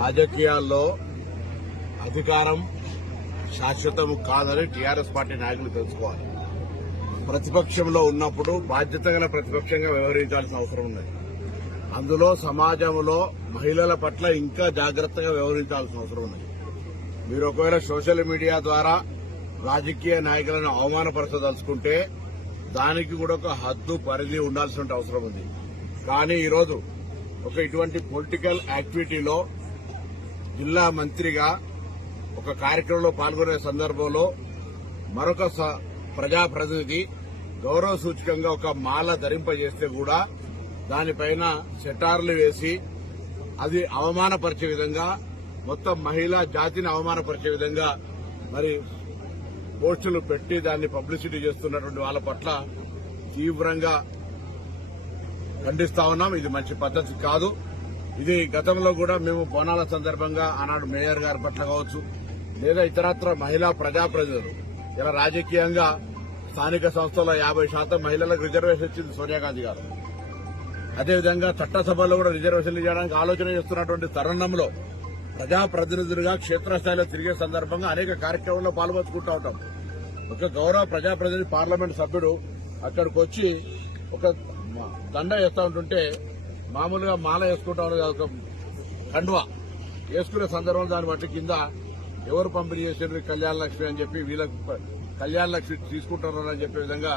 రాజకీయాల్లో అధికారం శాశ్వతం కాదని టీఆర్ఎస్ పార్టీ నాయకులు తెలుసుకోవాలి. ప్రతిపక్షంలో ఉన్నప్పుడు బాధ్యత గల ప్రతిపక్షంగా వ్యవహరించాల్సిన అవసరం ఉన్నది. అందులో సమాజంలో మహిళల పట్ల ఇంకా జాగ్రత్తగా వ్యవహరించాల్సిన అవసరం ఉన్నది. మీరు ఒకవేళ సోషల్ మీడియా ద్వారా రాజకీయ నాయకులను అవమానపరచదలుచుకుంటే దానికి కూడా ఒక హద్దు పరిధి ఉండాల్సిన అవసరం ఉంది. కానీ ఈరోజు ఒక ఇటువంటి పొలిటికల్ యాక్టివిటీలో జిల్లా మంత్రిగా ఒక కార్యక్రమంలో పాల్గొనే సందర్భంలో మరొక స- ప్రజాప్రతినిధి గౌరవ సూచకంగా ఒక మాల ధరింపజేస్తే కూడా దానిపైన సెటార్లు వేసి అది అవమానపరిచే విధంగా మొత్తం మహిళా జాతిని అవమానపరిచే విధంగా మరి పోస్టులు పెట్టి దాన్ని పబ్లిసిటీ చేస్తున్నటువంటి వాళ్ళ పట్ల తీవ్రంగా ఖండిస్తా ఉన్నాం. ఇది మంచి పద్ధతి కాదు. ఇది గతంలో కూడా మేము బోనాల సందర్భంగా ఆనాడు మేయర్ గారి పట్ల కావచ్చు లేదా ఇతరత్ర మహిళా ప్రజాప్రతినిధులు. ఇలా రాజకీయంగా స్థానిక సంస్థల్లో యాభై శాతం మహిళలకు రిజర్వేషన్ ఇచ్చింది సోనియా గాంధీ గారు. అదేవిధంగా చట్టసభల్లో కూడా రిజర్వేషన్లు చేయడానికి ఆలోచన చేస్తున్నటువంటి తరుణంలో ప్రజాప్రతినిధులుగా క్షేత్రస్థాయిలో తిరిగే సందర్భంగా అనేక కార్యక్రమాల్లో పాల్పంచుకుంటూ ఉంటాం. ఒక గౌరవ ప్రజాప్రతినిధి పార్లమెంట్ సభ్యుడు అక్కడికి వచ్చి ఒక దండ వేస్తూ ఉంటుంటే మామూలుగా మాల వేసుకుంటా ఉన్నది ఒక కండువా వేసుకునే సందర్భం దాన్ని బట్టి కింద ఎవరు పంపిణీ చేసారు కళ్యాణ లక్ష్మి అని చెప్పి వీళ్ళకి కళ్యాణలక్ష్మి కళ్యాణ లక్ష్మి అని చెప్పే విధంగా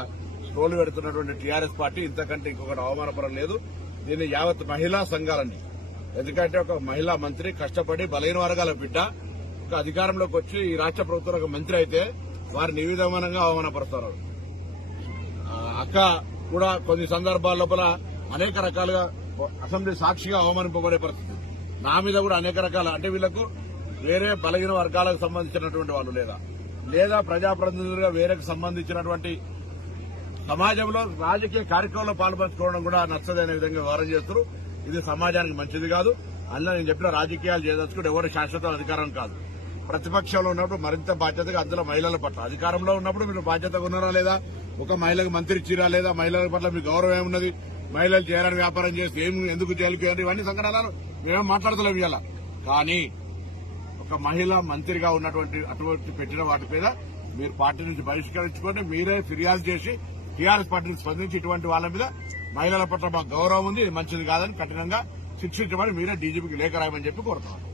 స్టోలు పెడుతున్నటువంటి టీఆర్ఎస్ పార్టీ ఇంతకంటే ఇంకొకటి అవమానపరం లేదు. దీన్ని యావత్ మహిళా సంఘాలని ఎందుకంటే ఒక మహిళా మంత్రి కష్టపడి బలైన వర్గాల బిడ్డ ఒక అధికారంలోకి వచ్చి ఈ రాష్ట్ర ప్రభుత్వం ఒక మంత్రి అయితే వారిని ఈ విధమానంగా అవమానపరుస్తారు. అక్క కూడా కొన్ని సందర్భాల లోపల అనేక రకాలుగా అసెంబ్లీ సాక్షిగా అవమానింపబడే పరిస్థితి. నా మీద కూడా అనేక రకాల అంటే వీళ్ళకు వేరే బలహీన వర్గాలకు సంబంధించినటువంటి వాళ్ళు లేదా? లేదా ప్రజాప్రతినిధులుగా వేరేకు సంబంధించినటువంటి సమాజంలో రాజకీయ కార్యక్రమంలో పాల్పంచుకోవడం కూడా నచ్చదనే విధంగా వ్యవహారం చేస్తారు ఇది సమాజానికి మంచిది కాదు. అందులో నేను చెప్పిన రాజకీయాలు చేయదలుచుకుంటే ఎవరు శాశ్వత అధికారం కాదు. ప్రతిపక్షంలో ఉన్నప్పుడు మరింత బాధ్యతగా అందులో మహిళల పట్ల అధికారంలో ఉన్నప్పుడు మీరు బాధ్యతగా ఉన్నారా లేదా? ఒక మహిళకు మంత్రి ఇచ్చిరా లేదా? మహిళల పట్ల మీ గౌరవం ఏమున్నది? మహిళలు చేరారు వ్యాపారం చేస్తే ఏం ఎందుకు జైలుకి ఇవన్నీ సంఘటనలు మేమేం మాట్లాడతలేము ఇవాళ. కానీ ఒక మహిళ మంత్రిగా ఉన్నటువంటి అటువంటి పెట్టిన వాటి మీద మీరు పార్టీ నుంచి బహిష్కరించుకొని మీరే ఫిర్యాదు చేసి టీఆర్ఎస్ పార్టీని స్పందించి ఇటువంటి వాళ్ళ మీద మహిళల పట్ల మాకు గౌరవం ఉంది మంచిది కాదని కఠినంగా శిక్షించమని మీరే డీజీపీకి లేఖ రాయమని చెప్పి కోరుతున్నాను